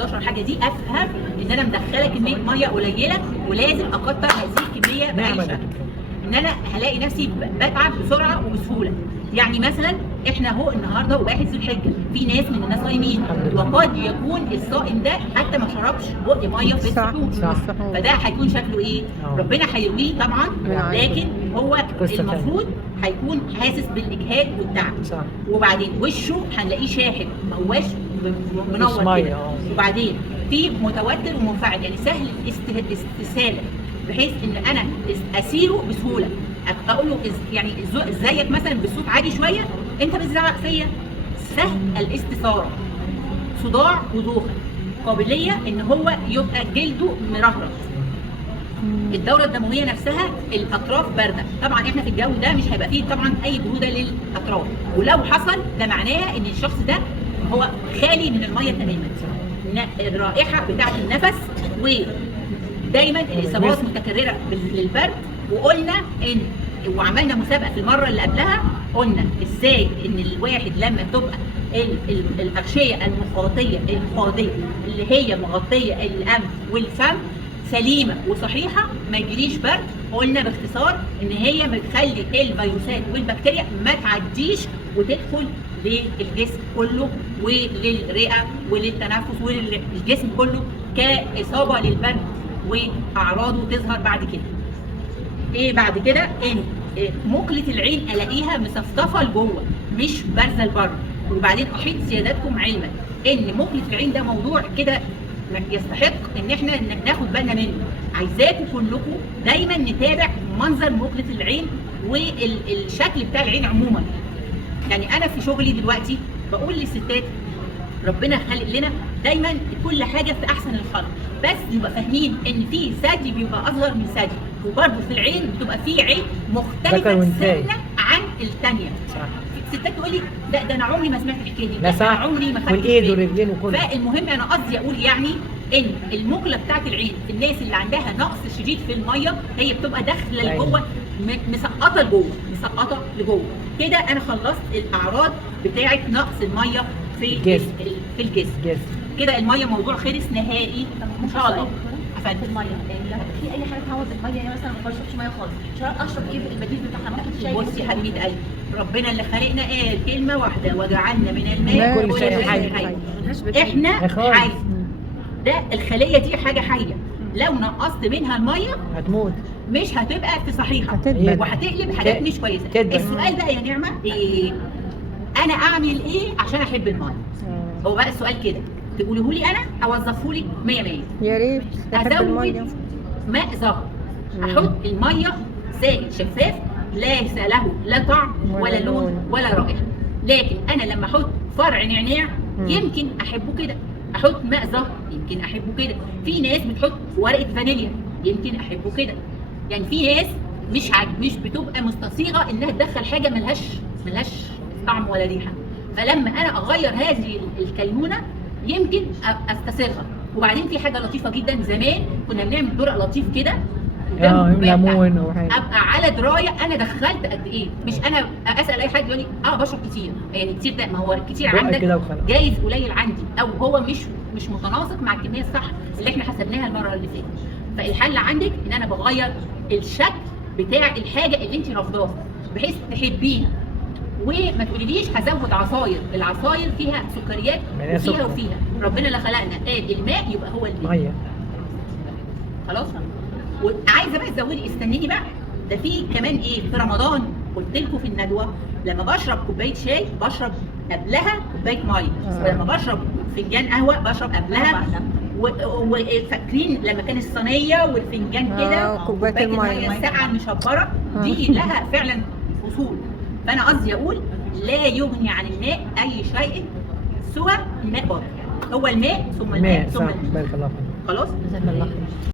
11 حاجه دي افهم ان انا مدخله كميه ميه قليله ولازم اكتر هذه الكميه بأي شكل. ان انا هلاقي نفسي بتعب بسرعه وبسهوله. يعني مثلا احنا اهو النهارده 1 ذو الحجه، في ناس من الناس صايمين وقد يكون الصائم ده حتى ما شربش بق ميه في السحور، فده هيكون شكله ايه؟ ربنا هيرويه طبعا، لكن هو المفروض هيكون حاسس بالاجهاد والتعب. وبعدين وشه هنلاقيه شاحب، ما هوش منور كده. وبعدين في متوتر ومنفعل، يعني سهل الاستساله، بحيث ان انا اسيره بسهوله. اقول له يعني ازيك مثلا بصوت عالي شويه، انت بتزعق فيا. سهل الاستثاره، صداع ودوخه، قابليه ان هو يبقى جلده مرهرط. الدوره الدمويه نفسها الاطراف بارده، طبعا احنا في الجو ده مش هيبقى فيه طبعا اي بروده للاطراف، ولو حصل ده معناه ان الشخص ده هو خالي من الميه تماما. الرائحه بتاعه النفس، ودايما الاصابات متكرره للبرد. وقلنا ان وعملنا مسابقه في المره اللي قبلها، قلنا ازاي ان الواحد لما تبقى الاغشيه المخاطيه اللي هي مغطيه الانف والفم سليمه وصحيحه ما يجيليش برد. قلنا باختصار ان هي بتخلي الفيروسات والبكتيريا ما تعديش وتدخل للجسم كله وللرئه وللتنفس وللجسم كله كاصابه للبرد واعراضه تظهر بعد كده. ايه بعد كده؟ ان مقله العين الاقيها مصفطفه لجوه مش بارزه لبره. وبعدين احيط سيادتكم علما ان مقله العين ده موضوع كده يستحق ان احنا ناخد بالنا منه. عايزاكم كلكم دايما نتابع منظر مقله العين والشكل بتاع العين عموما. يعني انا في شغلي دلوقتي بقول للستات ربنا خلق لنا دايما كل حاجه في احسن الخلق، بس نبقى فاهمين ان في ثدي بيبقى اصغر من ثدي، وبرده في العين بتبقى في عين مختلفه سنه عن الثانيه. الستات تقول لي ده انا عمري ما سمعت الحكايه دي، لا صح، عمري ما خدت والايد والرجلين وكله. فالمهم انا قصدي اقول يعني ان المقله بتاعت العين في الناس اللي عندها نقص شديد في الميه هي بتبقى داخله لجوه، مسقطه لجوه، مسقطه لجوه كده. انا خلصت الاعراض بتاعه نقص الميه في الجسم كده. الميه موضوع خلص نهائي ان شاء الله. في الميه في اي حاجه تعوض الميه، يعني مثلا ما بشربش ميه خالص، اشرب ايه البديل بتاعها؟ ممكن شاي. بصي يا حبيبه قلبي، ربنا اللي خلقنا قال كلمه واحده: وجعلنا من الماء كل شيء حي. احنا حي، ده الخليه دي حاجه حيه، لو نقصت منها الميه هتموت، مش هتبقى في صحيحه وهتقلب حاجات مش كويسه. السؤال بقى يا نعمه ايه؟ انا اعمل ايه عشان احب الميه؟ هو بقى السؤال كده، تقوليه لي انا اوظفه لك 100 100. يا ريت ازود ماء زهر، احط الميه سائل شفاف ليس له لا طعم ولا لون ولا رائحه. لكن انا لما احط فرع نعناع يمكن احبه كده، احط ماء زهر يمكن احبه كده. في ناس بتحط ورقه فانيليا يمكن احبه كده. يعني في ناس مش بتبقى مستصيغه انها تدخل حاجه ملهاش طعم ولا ريحه. فلما انا اغير هذه الكينونه يمكن استصيغها. وبعدين في حاجه لطيفه جدا، زمان كنا بنعمل درق لطيف كده ليمون او حاجه، ابقى على درايه انا دخلت قد ايه. مش انا اسال اي حد يقول لي بشرب كتير، يعني كتير ده ما هو كتير عندك جايز قليل عندي، او هو مش متناسق مع الكميه الصح اللي احنا حسبناها المره اللي فاتت. فالحل عندك ان انا بغير الشكل بتاع الحاجه اللي انت رافضاها بحيث تحبيها. وما تقوليليش هزود عصاير، العصاير فيها سكريات وفيها ربنا اللي خلقنا قال الماء يبقى هو الماء. خلاص. وعايزه بقى تزودي، استنيني بقى، ده في كمان ايه في رمضان قلت لكم في الندوه، لما بشرب كوبايه شاي بشرب قبلها كوبايه ميه، ولما بشرب فنجان قهوه بشرب قبلها. وفاكرين لما كان الصينيه والفنجان كده كوبايه الميه الساقعه المشبره دي لها فعلا اصول. فانا قصدي اقول لا يغني عن الماء اي شيء سوى الماء برضه، هو الماء ثم الماء ثم الماء. خلاص. جزاك الله خير.